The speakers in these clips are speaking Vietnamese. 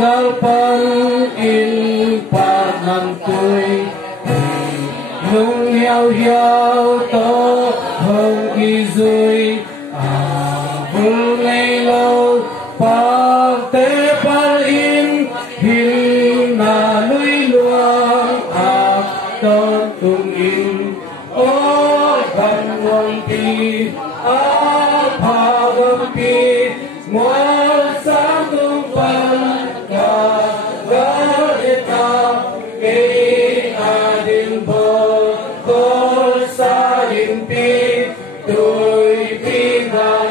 galpan in panam tui nung hiao hiao to hồng y dui vul ngày lâu pa te pal in hin na lui luang ton tung in o van wang pi pa wang pi mual sang tung pan ka ga eta ke adin bo kol sa in pi tui pi ga ga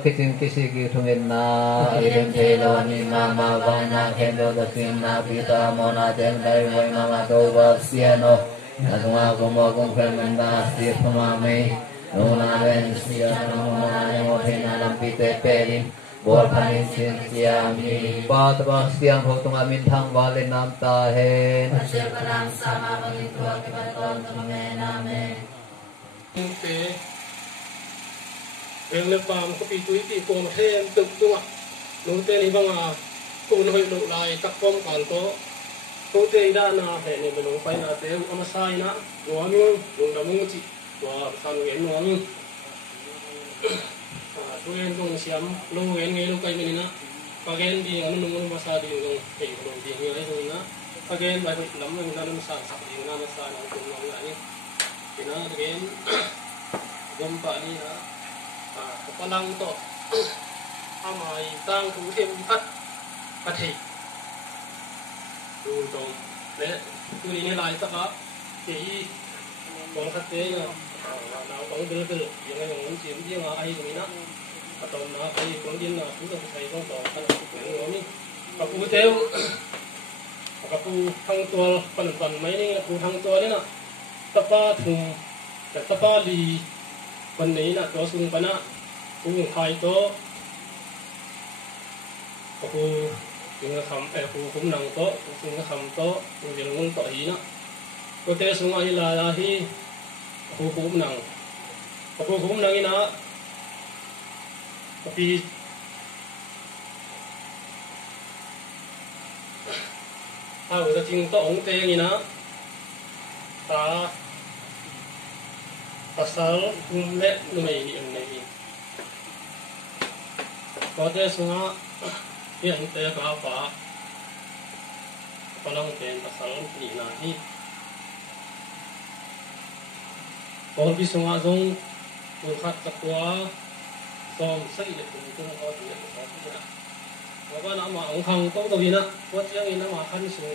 Kitin kisi gitungin na ilim telo ni mama vana kendo dakin na pita mona den dai wai mama do siano na tuma kumo kum fermenta stir pamame nona ven sia nona ne mohena lampite peli bor panin sin siami ba taba siang ho tunga min thang wale nam ta hen Pasir padang sama begitu akibat ton temen amen. Em lên phàm có bị túi bị cuồng thêm tự đúng ạ đúng tên thì bằng cuồng hơi lộ lại các phong phản có tên đã na hệ này mình phải là tên ông sai na ngõ nhung dùng đầm mông chị và sang nghén ngõ nhung tôi em dùng xiêm lâu nghén nghén lâu cây mình na pagén đi anh nung masa đi dùng hệ dùng đi như ấy rồi na pagén bài lắm mình ra làm sạch đi na masa nó cũng ngon lại thì nó pagén gom pak ni กำลังต่อทำไมสร้างถูเทียมพัดประเทศดูตรงและตัวนี้ลายสักละที่ของคัดเจนเราต้องเดินเดินยังไงของเสียงที่ว่าไอ้ตรงนี้นะตอนนั้นไอ้คนยินนะผู้ต้องใช้ต้องต่อกันเหมือนนี้กับผู้เทวกับผู้ทั้งตัวปั่นไม่นี่ผู้ทั้งตัวนี่นะตะป้าถุงแต่ตะป้าลีวันนี้นะตัวสูงปนะผู้ไทยตัวผู้ยังทำผู้คุ้มนังโต๊ะผู้ยังทำโต๊ะผู้ยังงงต่อหีนะก็เทสงอาฮิลาลาฮีผู้คุ้มนังผู้คุ้มนังนี่นะปีถ้าเราจะจริงโต๊ะองเตงนี่นะตาpasal kumlet numai ni ini kau semua yang saya apa kalau mungkin pasal ni nanti kau bisa semua zong melihat takwa zong saya pun kau tidak tahu apa nama orang kau tahu ni nak buat yang ini makan semua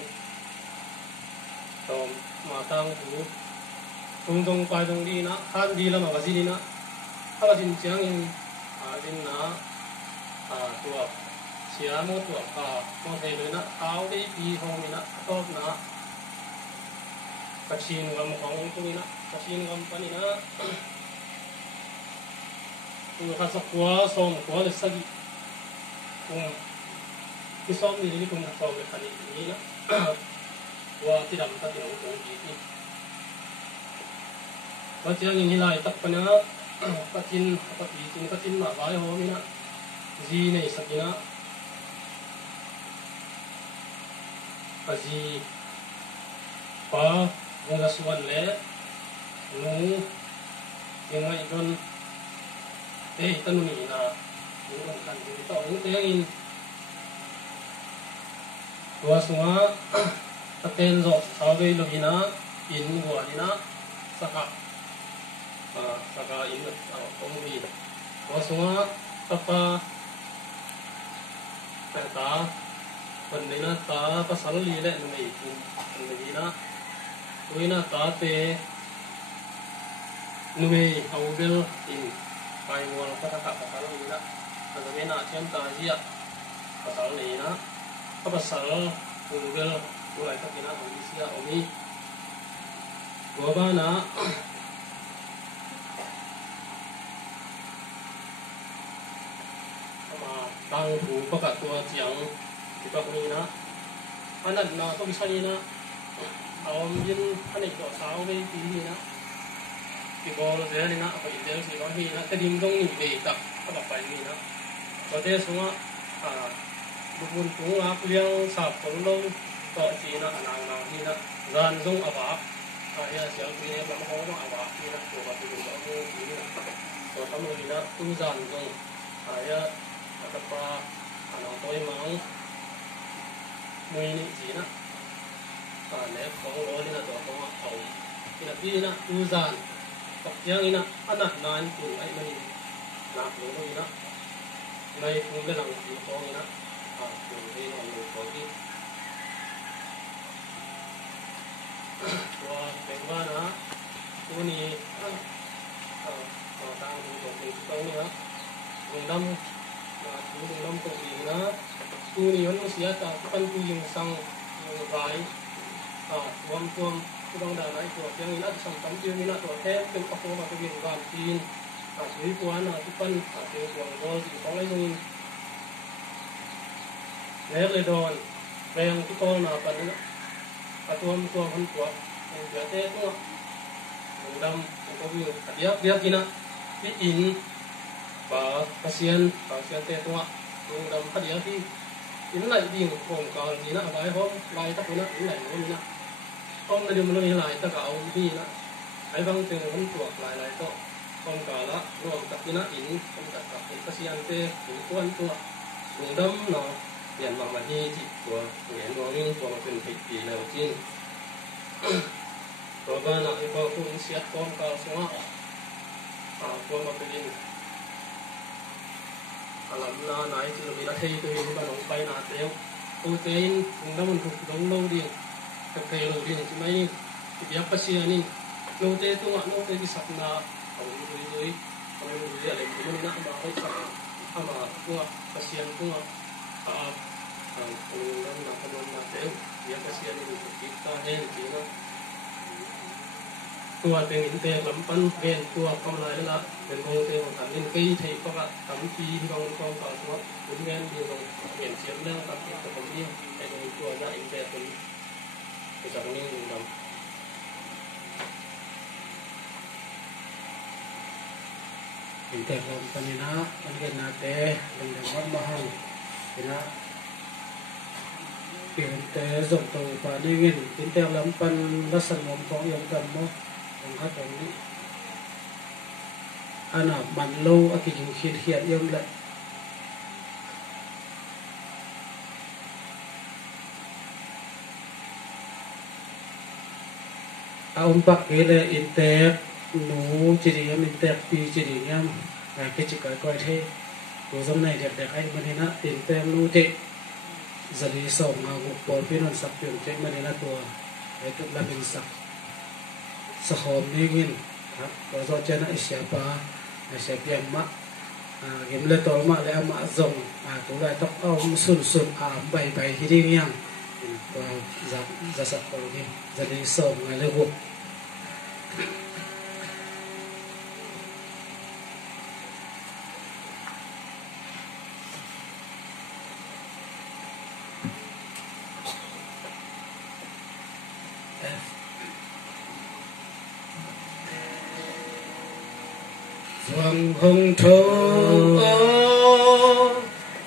zong matang tu 동동 빠동리나 한디라 마가지리나 하가진 지향인 아진나 tuwa siamo tuwa ka motheilena kauli bihomina topna kachin gam kong tungina kachin gam panina tu hasakwa som kwa lesagi kisom ni kum som le khani ni na wa tidam ta tidam ko ji Bacaan ini lah tak pernah kacin apa bikin kacin mak bayar homina zine sakina aji pa guna suan le nu yang mai don tanu ni na nu kan ni to nu te yang in tua sunga taten zo sawe lobina in gua ni na saka saka ini pemui, semua apa kata pendina ta pasal lile numai itu pendina, tuina ta te numai awal ini, kai wal kata pasal ini na, tapi na ciam ta dia pasal ini na, pasal awal mulai tak kena Indonesia ini, gua na tang hu pakat tua jiang tiba ni na anak na to bisa ni na awam yin anak to sao ve ti ni na ti bol de ni na apa idel si lo ni na kedim dong ni ve tak apa pa ni na ko de semua bubun tu a puliang sa polong to ji na anang na ni na ran dong apa ya sial ti ne ba mo dong apa ni na to ba tu dong ni na to tamu ni na tu ran dong ya apa anak toy mau mui ni ji na le kong lo ni na to ko au ina bi na uzan tak yang ina anak nan tu ai mai na lo ni na mai pu le lang ji ko ni na tu ni no lo ko ni wa pengwa na tu ni tang tu ko ni na undam Tulong lang po na tuni yon siya ta kan tu yung sang yung bai tuam tudang da nai ko yang ina sang tam tu ina to he tem pa ko ma ko yung gan tin sui ko ana tu pan te ko go ji ko lai yung le don reng tu ko na pan na tuam han ko yung ja te ko dam ko yung dia kina pi in ba kasian te tua yung dam hadiah ti in lai ding kong ka ni na bai hom lai ta na in lai ni na om na dim ni lai ta ka au ni na ai bang te hom tua lai to kong ka la ro ta na in kong ta ka kasian te yung tuan tua yung dam no yan ma ma ni ji tua yan no ring ko pen pi pi na jin ro ba na ko kun siat kong ka semua ko ma pelin làm na nãy chưa bị đã thấy tôi hiện vào nông bay nát đeo tôi thấy cũng đã mình thuộc đống lâu đi cái cây lâu đi chỉ mấy cái việc bác sĩ này lâu thế tôi ngắt lâu thế cái sập na ông rồi lại cũng mình nãy mà phải sập mà tôi bác sĩ tôi cũng đang làm cái món nát đeo việc bác sĩ này kita hay chỉ nóตัวเต็งอินเตอร์ลำปันเป็นตัวกำไรละเป็นโมเดลของการเล่นกี้ที่ก็ว่าทำทีที่บางคนต่อตัวเป็นเงินที่เราเห็นเสียงเรื่องตัดที่ตัวผมเนี่ยไอ้ตัวจะอินเตอร์เป็นจากนี้ดูดำอินเตอร์ลำปันนี่นะมันเป็นนาเต้เป็นเรื่องมหังเป็นนะเปลี่ยนแต่ส่งตัวไปในเงินอินเตอร์ลำปันรัศมีของยังกันมั้งครับตรงนี้อันน่ะมันโลอากิจเขียนยังเลยเอาปักเกลืออินเตอร์หนูจีดีอินเตอร์ปีจีดีเนี่ยกิจการก้อยเทตัวสมัยเด็กๆไอ้มันนี่นะอินเตอร์นูเตจะดีส่งมาบุกบอลพี่นนท์สักเพียงเจ๊มันนี่นะตัวไอ้ตุ๊กลาบินสักสะขอมนี่กินครับก็จะเจอในเสียปาในเสียเพียงมะเก็บเลยตัวมะแล้วมะส่งตัวได้ต้องเอาสุนใบที่ดีอย่างก็จะสักคนที่จะได้ส่งมาเลยบุกHoàng hồng thâu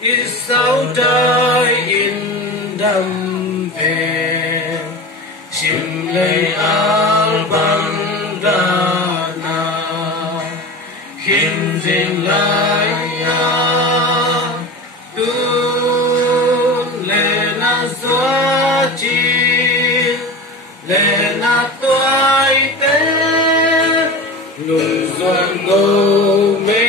is sao trời in đầm về chim lấy áo bằng đà na khiến dinh lại tu lên xóa chi lên toai té nụ doan ngô mê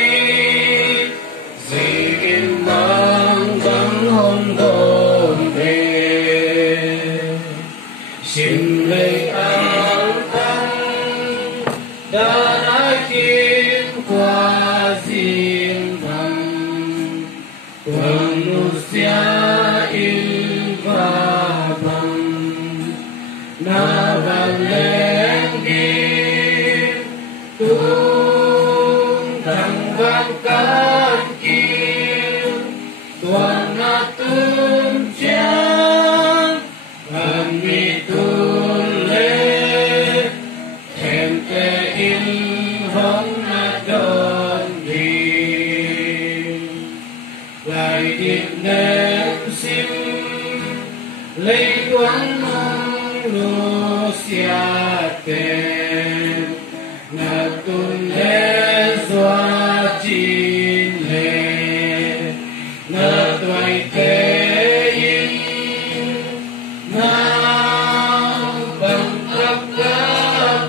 dì in mang vắng hôm đồn về chim lấy áo băng đã khiến qua diên bằng quang nụ xia in và bằng na vàng lên đi tung thằng vang cát kia tuan na tung chán vang mi tung lê thèm tê in hóng na đón đi lại điện ném sim lấy quán mong lô xia tên na tun lê doa chín lê na toai tê in na bằng cấp cấp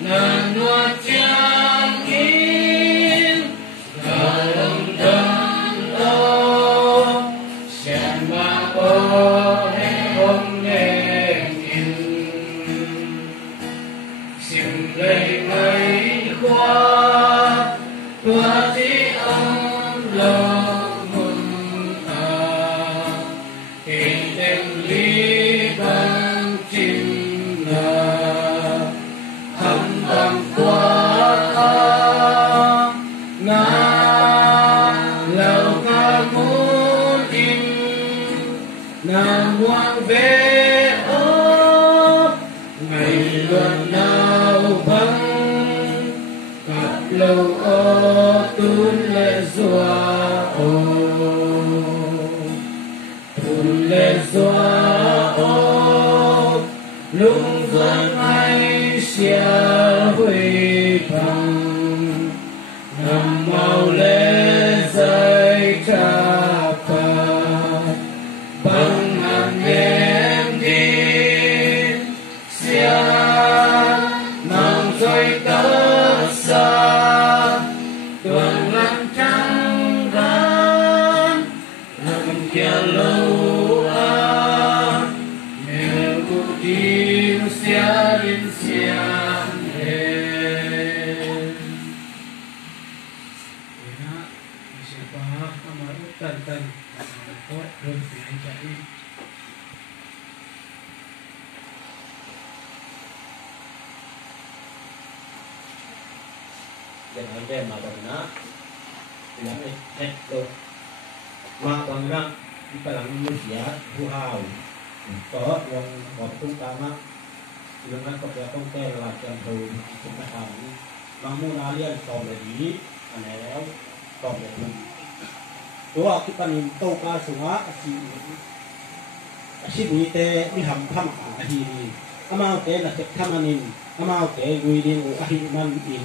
na noa chang in na lâm đâm đô xem ba ô hông nên in xin lấy mấy khoa tua chỉ ông lòng mừng hình tên lý bằng chim là thăm bằng qua na lâu ca muốn in na ngoan về ô ngày luận nào vắng cặp lâu ô tun lệ doa ô tun lệ doa ô lung dân ai xia huy bằng nằm màu lệ dây cha pa bằng hàng em đi xia mang dây tớ xa tuần lăng trắng yang ada madana yang itu madana di kalangan manusia buhau có yang waktu kama dengan kegiatan kelelakan tahu kesempatan namun alian tahu lagi aneh tahu lagiตัวที่ปนินโตกาสุวะอาชีพนี้แต่ไม่ทำทำอาชีพนี้อามาเตนักเก็บทำอันนี้อามาเตกุยดินอาชีพมันอิน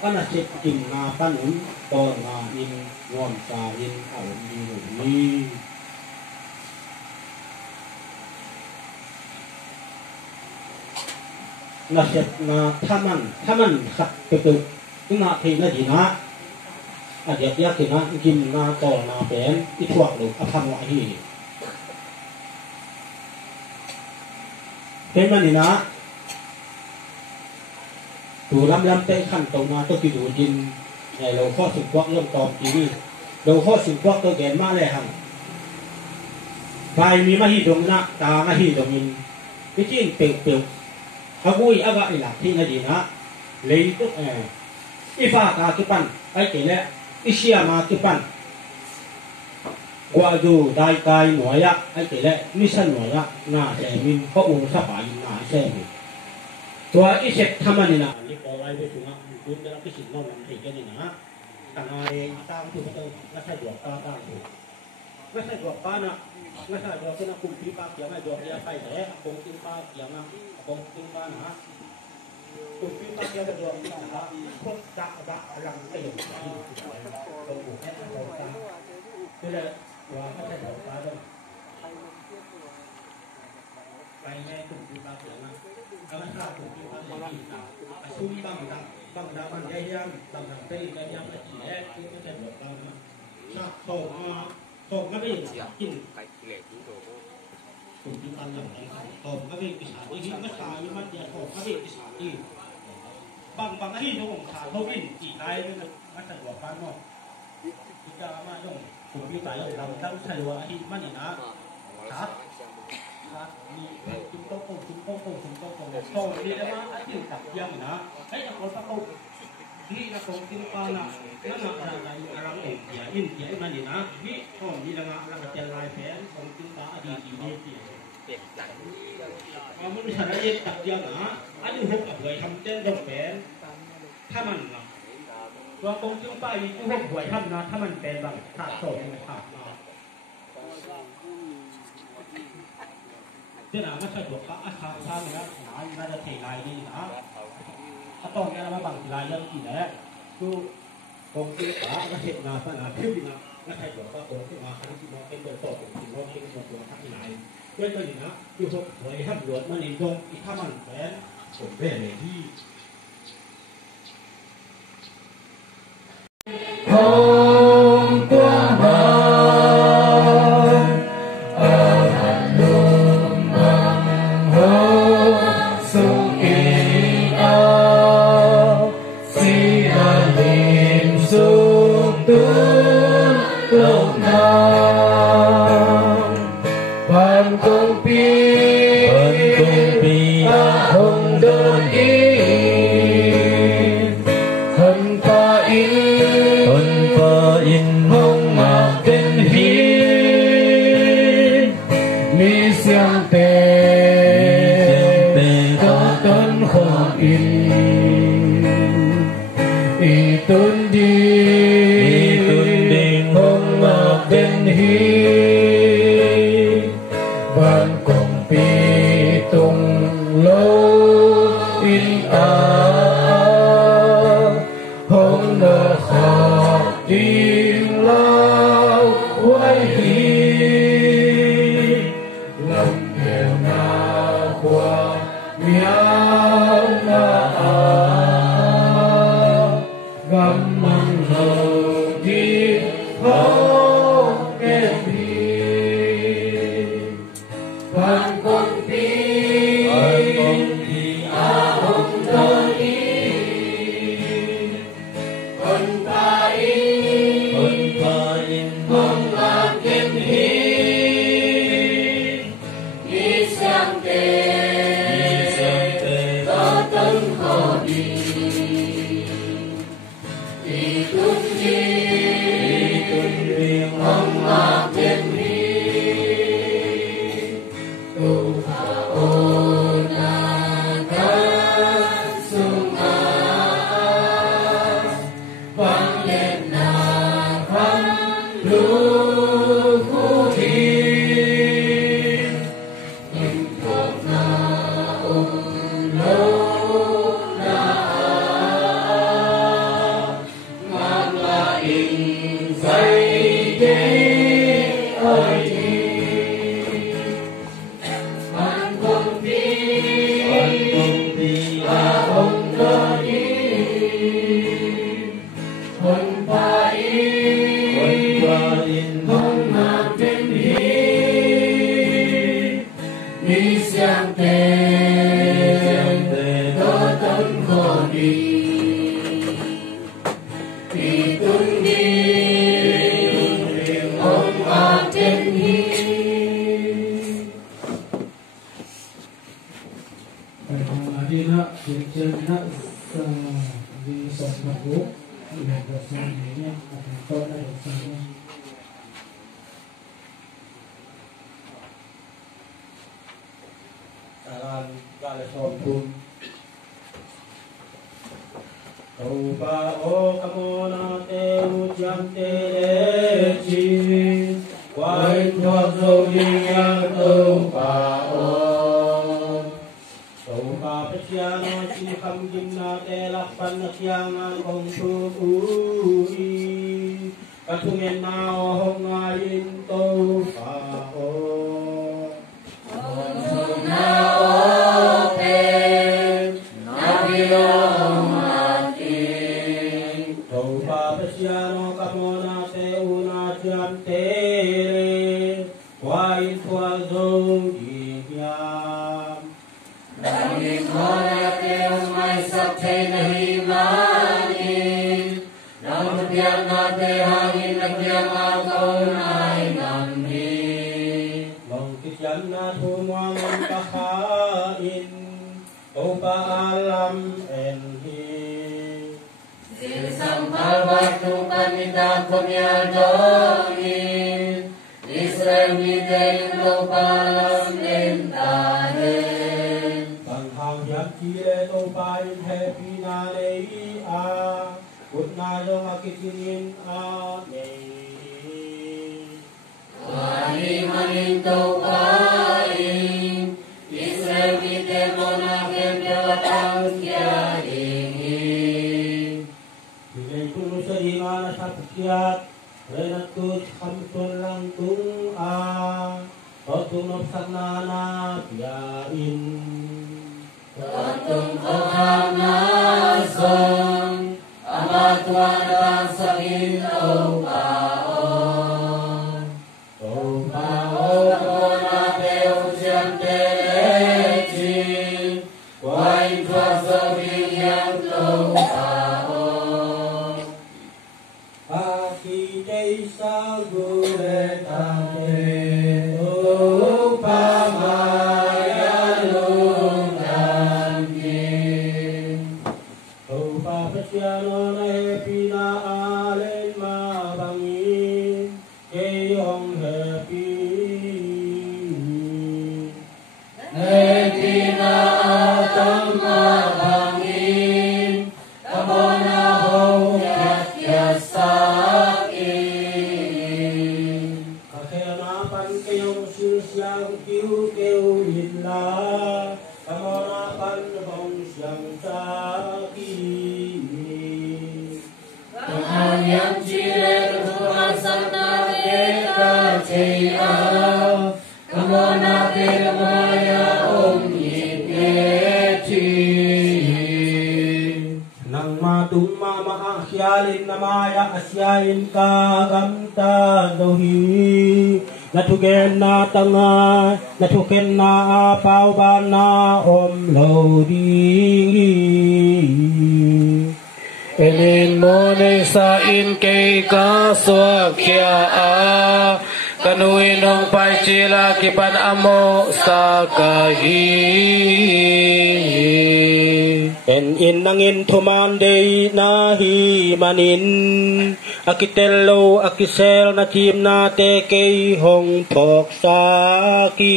ก็นักเก็บกินนาปันอุนตอนนาอินงอนตาอินเอาดีหนุ่มนี้นักเก็บนาถ้ามันขัดกระตุกตึงนาทีนั่นดีนะอาจจะยากถึงนะกินนาต่อนาเป็นที่ทั่วหรืออาทำว่าที่เป็นมันนี่นะตัวลำเตะขั้นตรงมาตัวที่ดูจินในเราข้อสิบวักเรื่องตอมทีนี่เราข้อสิบวักตัวแก่มาเลยครับไฟมีมาที่ตรงหน้าตามาที่ตรงนี้พี่จิ้นเปลี่ยวอากุยอากาศหลักที่นั่นดีนะเลยตุ๊กอีฟ้าตาตุปันไอ้เจ๋งเลยอิเชียมาตุปันกว่าดูได้กายหน่วยอะไอ้เจ๋งเลยนิสันหน่วยอะน่าจะมีพระองค์สับปะยินน่าเช่นตัวอิเชตทำมันนี่นะนี่พอไว้ไปถึงอ่ะคุณจะรับพิสิทธิ์น้องมันถึงกันนี่นะต่างอะไรต่างที่เขาต้องไม่ใช่ดวงตาต่างถูกไม่ใช่ดวงตานะไม่ใช่ดวงที่นักคุมปีปากเกี่ยวไม่ดวงที่ไปแต่คงตีปากเกี่ยวนะคงตีปากนะคุมปีปากเกี่ยวกับดวงที่นะพวกจะรังเตียนตรงบุกแค่ดวงตาก็เลยว่าไม่ใช่ดวงตาด้วยไปแม่คุมปีปากเกี่ยวนะอาณาจักรของที่มันเป็นที่นาซุ้มบังดามันยังบังดาเตยยังไม่จีเอ๋ที่ไม่ใช่แบบนั้นชักส่งมาไม่กินผมกินตามอย่างไรส่งมาไม่กินขาที่ไม่ขาที่มันจะส่งมาไม่กินขาที่บางที่น้องขาเขาวิ่งจีไรนี่มันสะดวกกันเนาะที่จะมาต้องผมมีแต่เราต้องใช้ว่าที่มันนี่นะครับมีจุดโต๊ะโต๊ะนี่ได้มาไอ้ที่ตัดยังนะไอ้นักคนตัดโต๊ะนี่นักคนกินปลานะนั่นอะไรอย่าอินอย่ามันนี่นะนี่ตอนนี้ละงะละเจลายแผนของกินปลาอดีตนี่ที่มันไม่ใช่อะไรตัดยังนะอันนี้พวกกับหวยทำเต้นต้องแผนถ้ามันนะตัวตรงกินปลาอีกพวกหวยทำนะถ้ามันเป็นแบบขาดโซ่ขาดเจ้าหน้าไม่ใช่ตัวข้าอาชาชาเนี่ยนะน่าจะเทลายนี่นะถ้าต้องแกเรามาบังลายเรื่องกี่แหละดูกองที่ขาไม่ใช่นาสนาพิ้วนะไม่ใช่ตัวข้าองที่มาครั้งที่มาเป็นตัวโตเป็นสิ่งร้องเป็นตัวข้าที่ไหนด้วยตัวนี้นะดูพวกหวยห้ามหลวดมันเองตรงอีกถ้ามันแฝงผมเป็นเลยที่Hồng tua mơ Elin mo ne sa in kay kaswa kya a kanui nong pai chila kipan amo sakahi en in nangin thuman dei nahi manin akitello akisel na tim na te kei hong phok sakin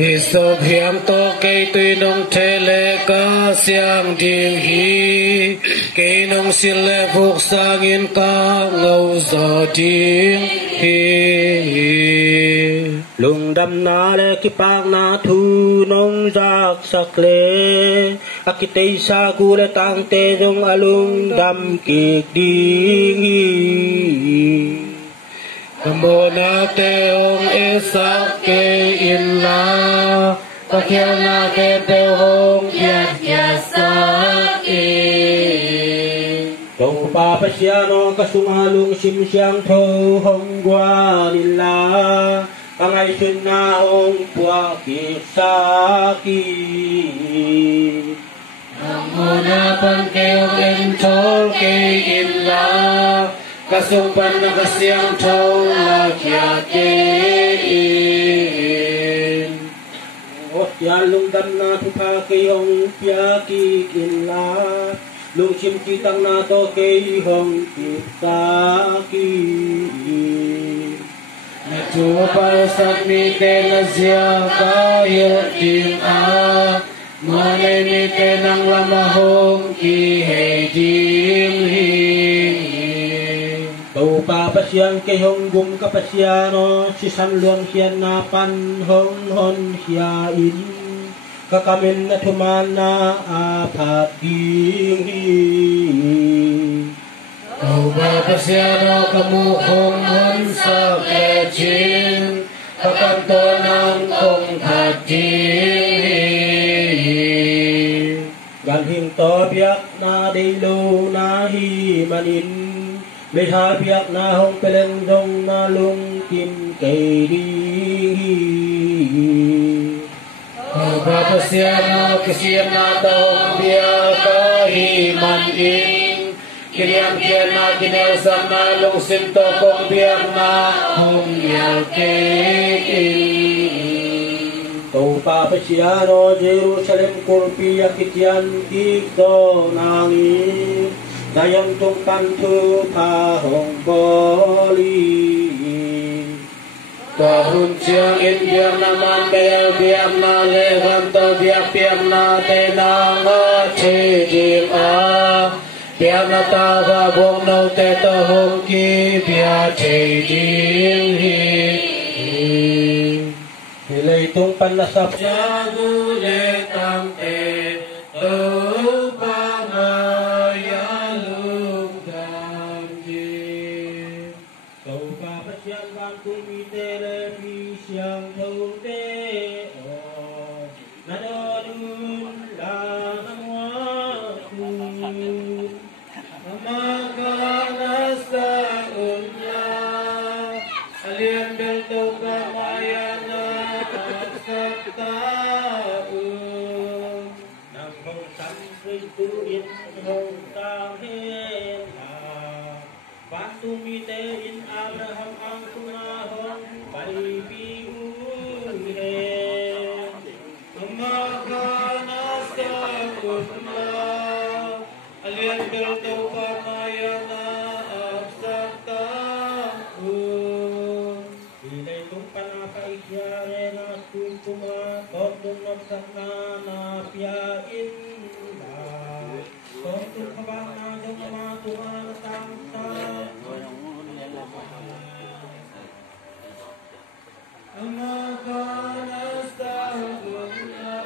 Isop hiam to cây tuy nông thế lệ ca siang điên hi cây nông xin lệ phục sang yên ca ngâu gió điên hi lung đam na le kipak na thu nong jak sak le akitei sa gu le tang te jong alung dam kik ding hi Mona te ong esak ke in la Pakiao na ke te hong kiat kiasak in Tong pa pasyano kasungalong sim siyang tho hong gwa nila Pangay sun na hong pua kisaki Mona pan ke ong en chol ke in la Kasumpan na kasiyang chow la kiakin Ot ya lung dam na thupa kay hong pia ki kinla lung sim kitang na to kay hong kisaki Chua para sa mite na siya kayo ting a Malay mite ng lamahong kihey ding hing Tau pa pasyan kay hong gum kapasyano si san luang siyan na pan hong hon siyain kakamin na tuman na apat ding Tau pa pasyano kamuhong hon sa kechin kakanto ng kong kating Ganhing to biyak na dilo na himanin Leha biyak na hong peleng dong na lung kim kay di Papasyano kisiyam na taong biyak kahiman in Kiniam kiyan na kinelsam na lungsim to kong biyak na hong yalkekin Tau papasyano Jerusalem kurpi yakityan kikdo nangin Dayang tung kantu kahong boli Tahun siang in biar naman bel biar na levan to biar na tenang chejim a biar na tawa bong no te to hong ki biar chejim hi Hilay tung panlasap Jagu le tam te to pa Tau papasyan bang kumi televisiang tau te o nadodun lang wakun Makanas sa unla Alian bel tau kamayana at saktaun Nang hong sampai tuin hong tahen Batu mitein Abraham ang tunahon Baibiun Makanas sa unla Alian bel tau kamayana at saktaun Bilay kong panapaikyare na kumpuma Totong nagsakna na piyain ba Totong kabang na dong matuwa na tangsa Makanas sa unla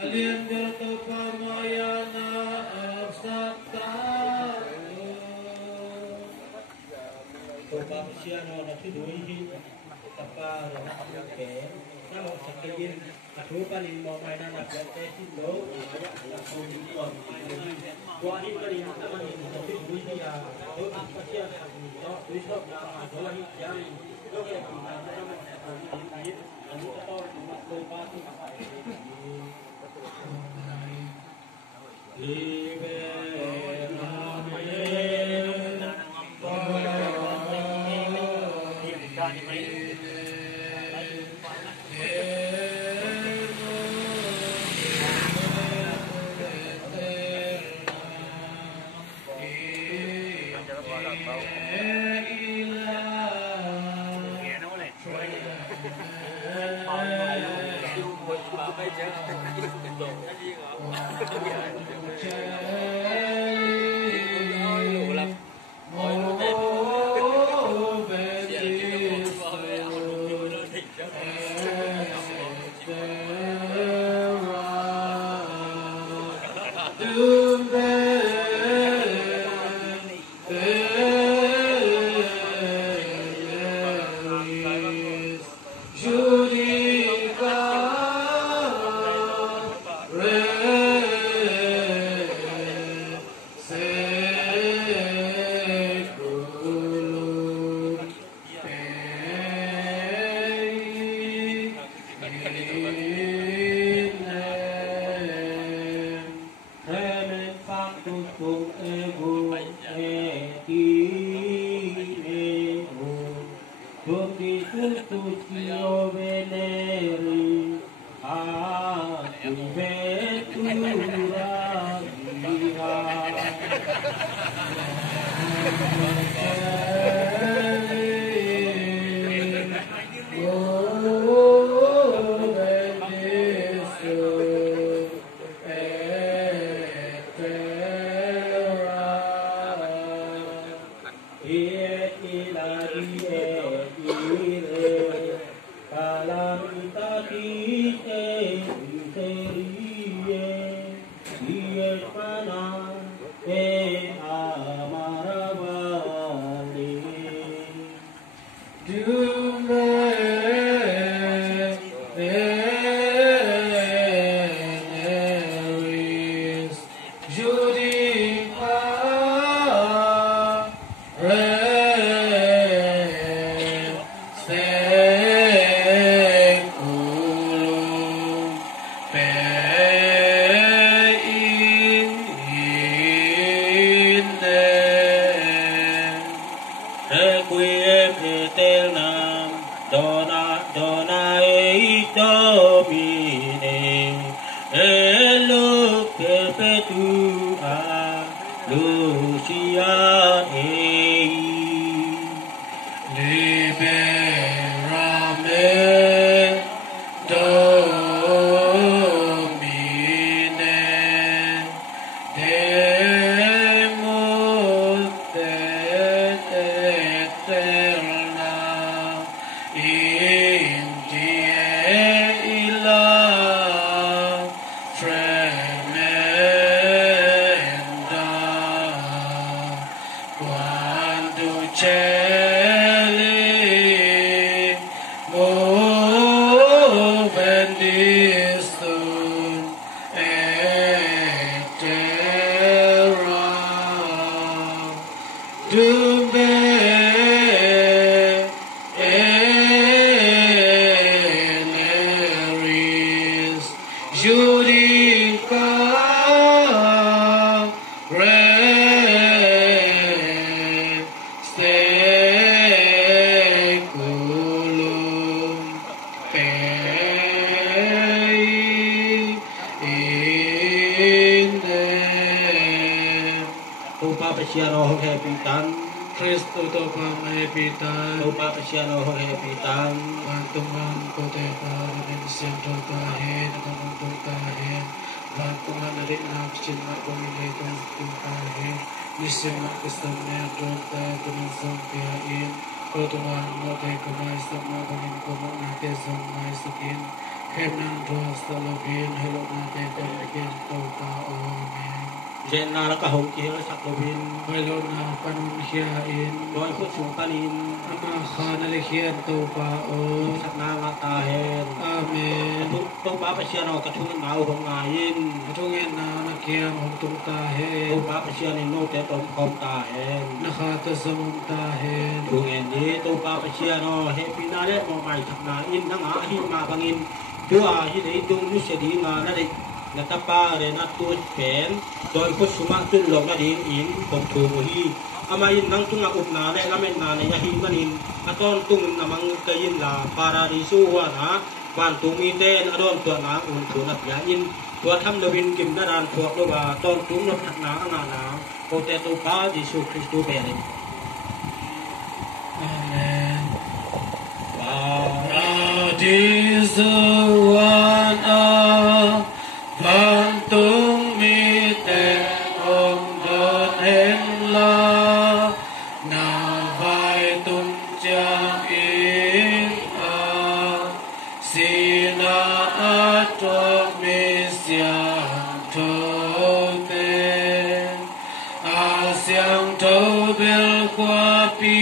Alian bel tau kamayana at saktaun Topang siya no natuduhin Tapa ke Namo sakiyin Atupan mo may nanagate silo Buahin pa rin naman yung natuduhin niya Topang pa siya sa nito Wisop na magawahin siya Loke pinag naman sa pag-ibig Ang ito magpapatong Libe Amen cùng e vô e ti e vô cùng đi cùng tu chiều về neri a cùng về tu ra đi ra Jenna ka hong ki la sak lovin Bailo na panun hiyain loy phut sung panin ama khana le hiyan to pa o sak na nga ta hen amen to pa pa sia no ka thung nau hong ngain atungen na nakiam hom tum ta to he pa pa sia ni no te tom khom ta hen nakha ta samum ta he thung en ni to pa pa sia no he pina le mo mai thak na in na nga hi ma bangin tua hi dei dung nu se di nga na dei na ta pa re na tu pen doi ko suma tun lo na din in kom thu mo hi ama in nang tunga up na le la men na ne ya hi manin aton tung namang kayin la paradisu wa na ban tung in den adon tua na un thu na ya in tua tham lo bin kim na ran thuak lo wa ton tung na thak na nga na ko te tu pa Jesu Kristu be ni amen paradisu wa na ban tung mi te om don hen la na vai tum chang in a sina atro mi siang to te a siang to bel qua pi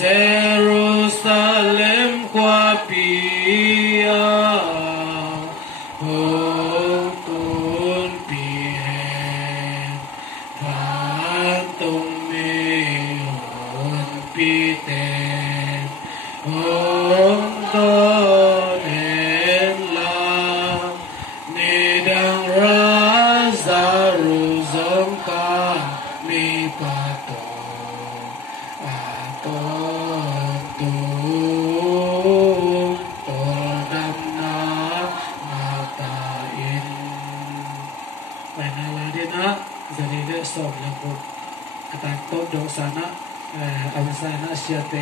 Jerusalem qua pi a Razarus มีปะโตอาโตตุตัวดำนานาตาอินไปนาลาดีนะจะได้เลือกสอบแล้วก็กระตันต้นดอกสานะอันสานะเสียเต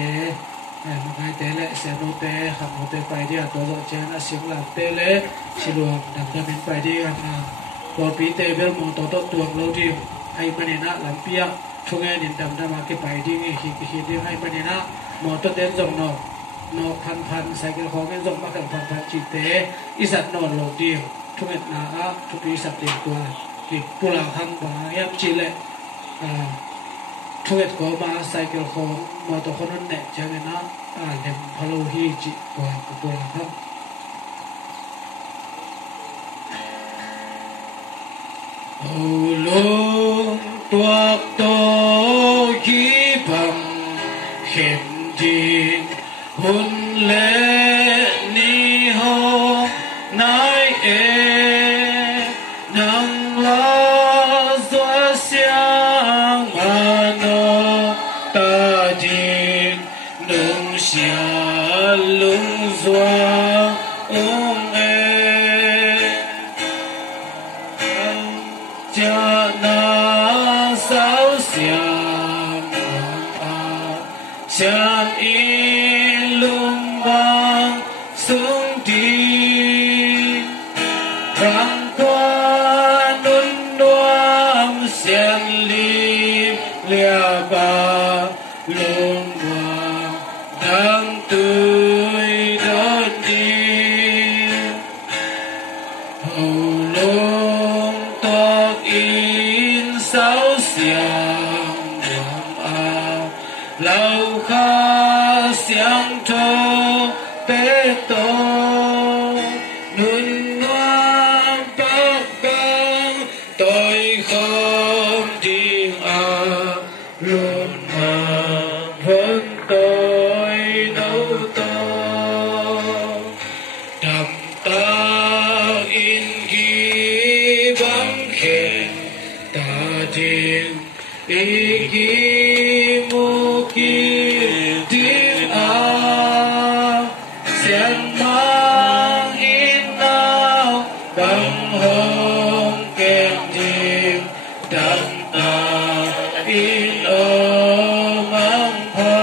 มังไงเตเลเสนุเตขับโมเตไปเดียตัวโลเจนะเสียงหลับเตเลชิลวงดำดำเป็นไปเดียนะตัวปีเตเบลมองตัวตัวเราดีไอ้มันเนี่ยนะหลังเปียช่วงนี้ดำดำมาเก็บไปดีไงคิดดีไอ้มันเนี่ยนะมอตัวเต้นจงนอกพันใส่กระของเงินจงมากันพันจิตเตอิสัตนอนโลดีทุกเอ็ดนาทุกปีสัตว์เดียวตัวกิปุระหังบายับจิเลทุกเอ็ดก็มาใส่กระของมอตัวคนนั้นเนี่ยจะเป็นนะเดมพะโลฮีจิกว่าปุระหังโอโลตัวโตกีบังเห็นดีหุ่นเล่นิฮงนายนังลาสวเสียงอาโนตาจินนุงเสียลุงสวงองเอจานาสาวเสียงอาจามอิลุงบางสุงดีรังกวานุนดวงเสียงลีเลียบาลุงบางดังตุยดอนดีโอลงตอกอินเสาเสียงหวังอาเหล่าข้าเสียงโทเตโตนุนวางปักบังต่อยคมดิ่งอาลุนมาพ้นต่อยเนาโตดำตาอินกีบังเข็นตาดินอีกีมุกีดินอาเสียงมังอินนาดังหงเก็บดินดังตาอินโอมังพา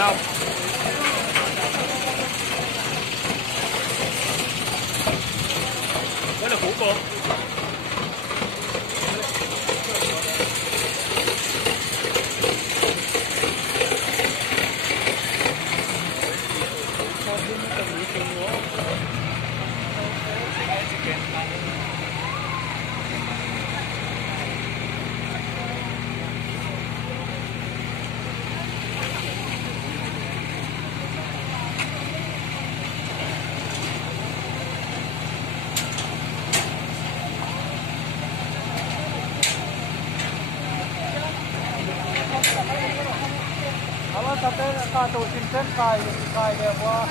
Nào. ta tổ chức chân cài đẹp quá.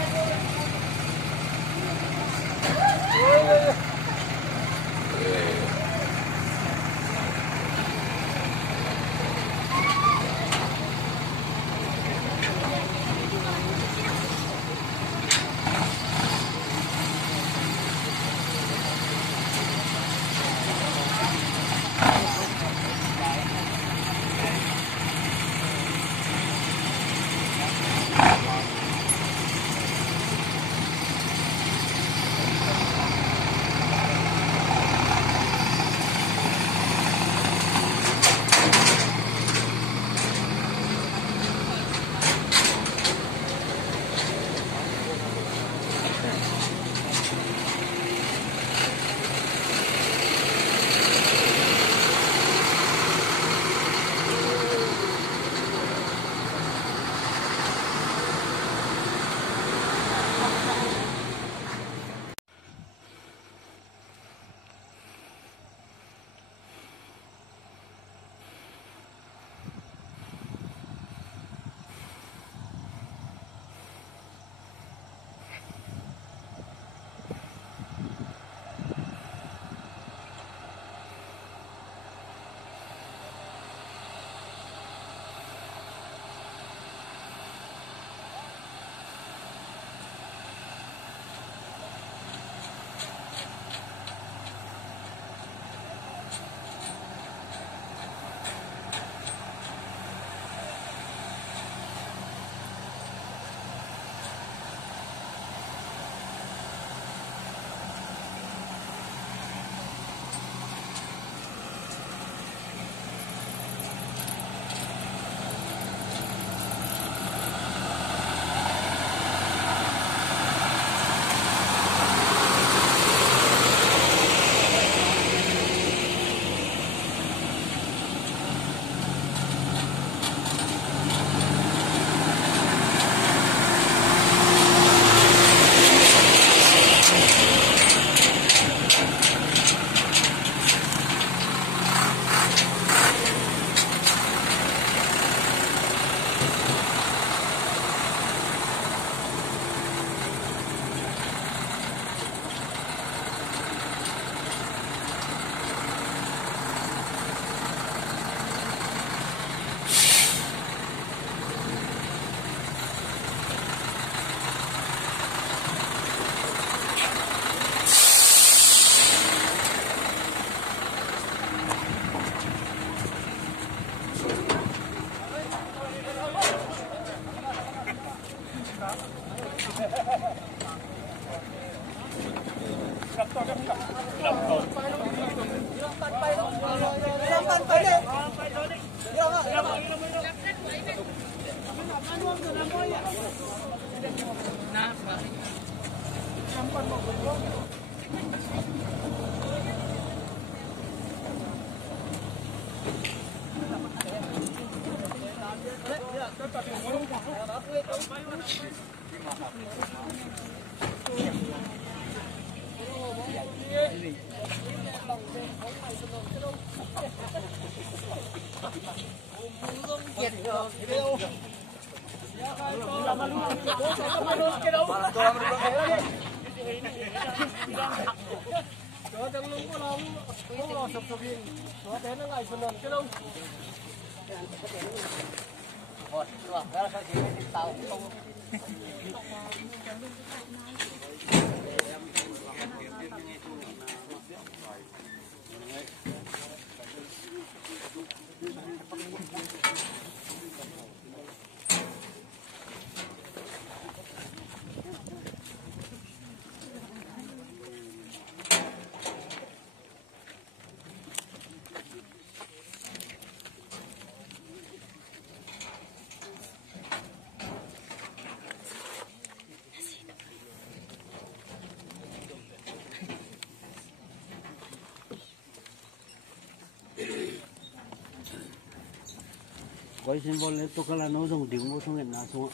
Quay xin bol lên tôi là nó dùng tiếng vô xong hiện là xuống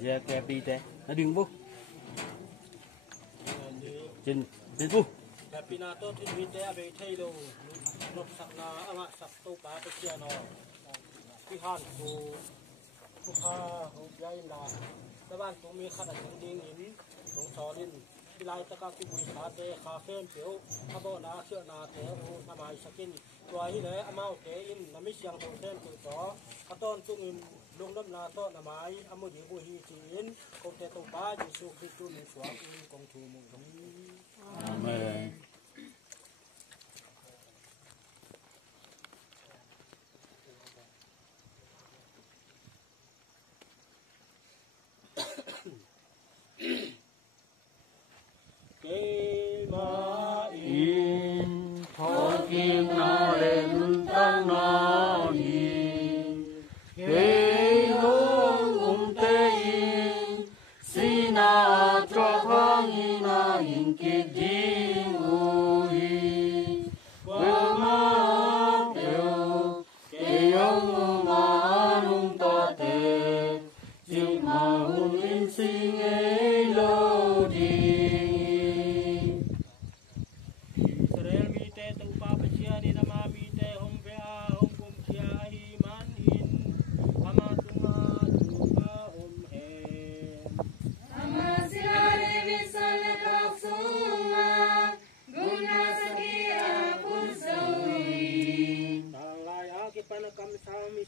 giờ kẹp đi thế nó đừng vô trên vô Pinato thì mình để về thay đồ nộp sạc là ama sạc tô cá cái kia nó พิหารกูกูพาหูย้ายลาแต่บ้านกูมีขนาดดิ่งหินหลงซอลินที่ไรตะกากูบุยขาเตะขาเฟ้นเขียวข้าโบนาเชื่อนาเตะหูทำไมสกินตัวที่เลยอามาเตะอินน้ำมิเชียงตรงเส้นตัวต่อกระต้นตุ้งอินลุงน้ำนาต้นน้ำไม้อามุดีบุฮีจีอินคงเตะตรงป้าจิสุขิจุนสวงอินกงทูมุงอาเมนKim na lên tăng na hi Kê hông tê in Si na cho khang hi na in kê dinh u hi Quê ma tiêu Kê hông ma nung ta tê Dinh ma hùng in sinh ấy lâu đi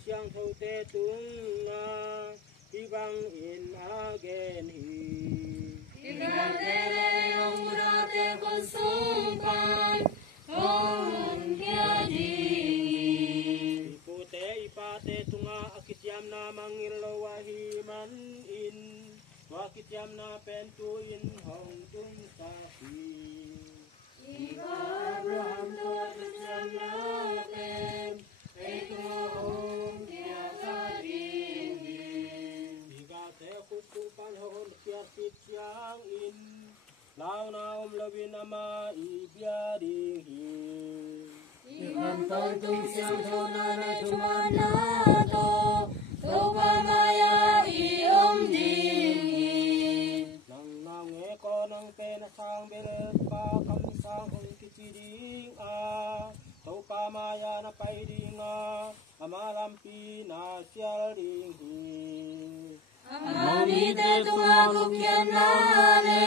Siang thâu tê tung đi băng in again hi Ika tê ông ra tê con sung pan ông kia đi Iku tê ipa tê tunga akitiam na mangil wahi man in wakitiam na pentu in hong tung sa hi Ika Abraham to akitiam na pen Ito hong kia sa dingin Ika tê kutupan hon kia pitiyang in Lao na lawin ama ibya dingin Ikan tontung siang thona na tumana to Sopa maya iom dingin Nang nange ko nang penasang belet pa kamsang hong kichiding Sopa maya na paiding amalampi na siyal dingin Amami te tunga kukyan na le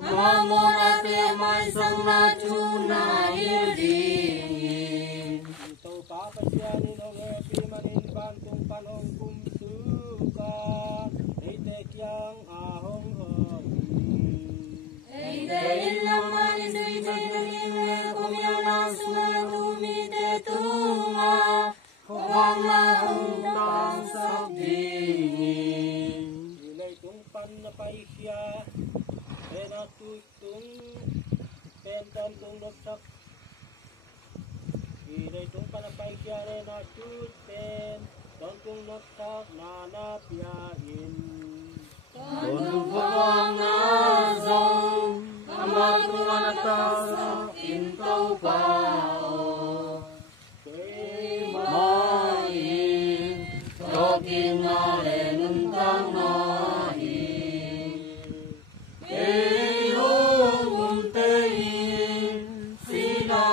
Mamora te may sang na tuna irdingin Ito papasyanin hong epi manin bantung panong kumsuka Eitek yang ahong Eite ilang manis eite nangingwe kumyaw na sunay tumite tunga Kuwang lahong tang sabdingin Ilay tung pan na paisya Pena tutung Pentan tung nagsak Ilay tung pan na paisya Rena tut pen Don tung nagsak na napyain Tonung kuang na zong Amat kuang na tao Intau pao Kay main Tokin na lenun tang na hi Kay hong tein Sina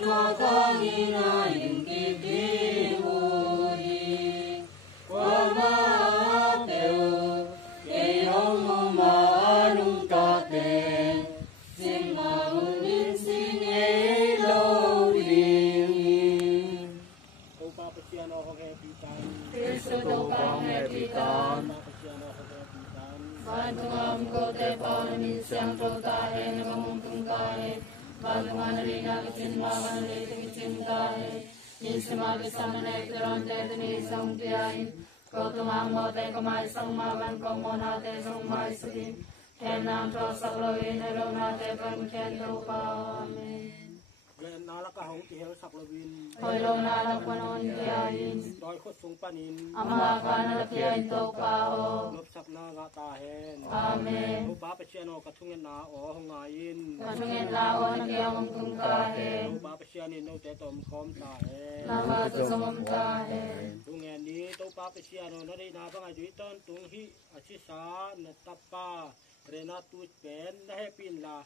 chua kang inayin kibing uli Kwa mateo Kay hong umanong tate Sing mahulin singay lowing Kau papasyan ako hepitan Kristo to kang epitan Papasyan ako hepitan Bantungam ko te paunamin siyang trotahe na mamungtung kahe Batungan na rin nakitin makan na rin kitin kahe Insimagi sa manektaron te tunisang tiyahin Kautungang mo te kumaisang makan kong mo nate sang maisakin Ken nang trosak lawin elaw nate pangken lupa Amen Glen nalakahong tihel saklawin Hoy law nalakwanon tiyahin Doy khusung panin Ama ka nalakiyain to kao Lupsak na nga tahen Amen Kau papasyan ako katungin na o hongayin Kasungin lao na kiyang tungkahe Kau papasyanin no tetom kom tahen Nama susumam tahe Tungen ni to papasyan no nari nabang ajuiton tunghi asisa natapa Rena tuit pen na hepin la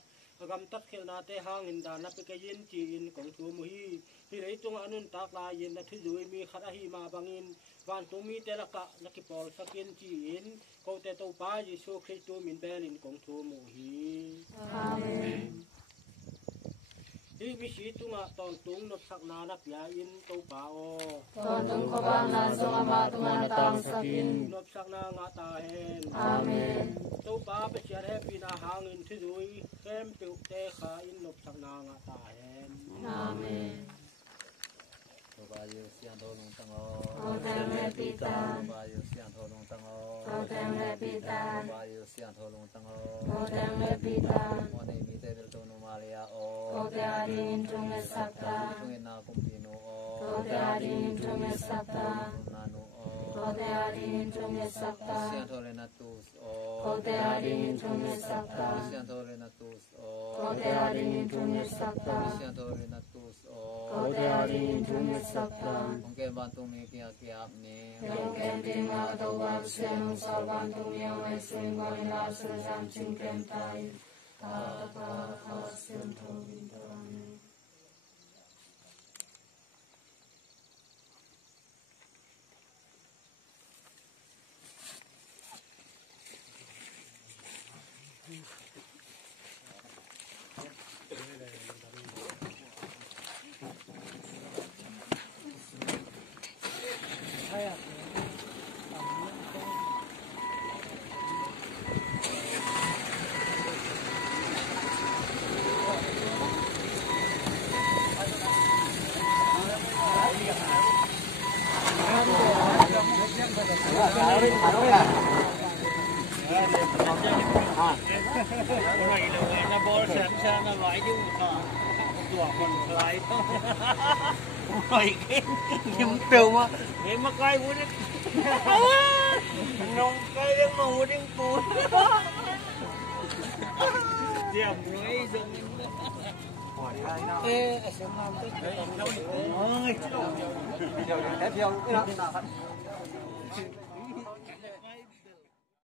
gam tat khel na te hang in da na pe ka yin chi in kong thu mu hi rei tung anun tak la yin na thu dui mi khat a hi ma bangin van tu mi te la ka na ki pol sakin chi in ko te to pa Jesu Christu min belin kong thu mu hi amen hi mi si tunga ton tung nop sak na na pia in to pa o ton tung ko bang na so ma tunga na tang sakin nop sak na nga ta hen amen to pa pe sia he pi na hang in thu dui kem pe te kha in nop sak na nga ta hen amen ba yêu siang thô long tăng ô ô tem lệ pi ta ba yêu siang thô long tăng ô ô tem lệ pi ta ba yêu siang thô long tăng ô ô tem lệ pi ta mô ni mi te del to no maria ô ô te adin trung me sakta tung na kum pi no ô ô te adin trung me sakta na no ô ô te adin trung me sakta siang thô le na tu ô ô te adin trung me sakta siang thô le na tu ô ô te adin trung me sakta siang thô le na tu ô ô te adin trung me sakta ông ke ban tu mi kia kia ni Yang kem ma do wa sem salvan tu yang ai sing wa la su jam ching kem tai ta ta ha sim tu vin tu amen nó bò sẵn sàng nó loại chứ mà tuổi còn lại thôi rồi cái nhưng trừ mà cái mà cây của nó nông cây nó mù đến cùi đẹp rồi dùng ê xem nào tới ơi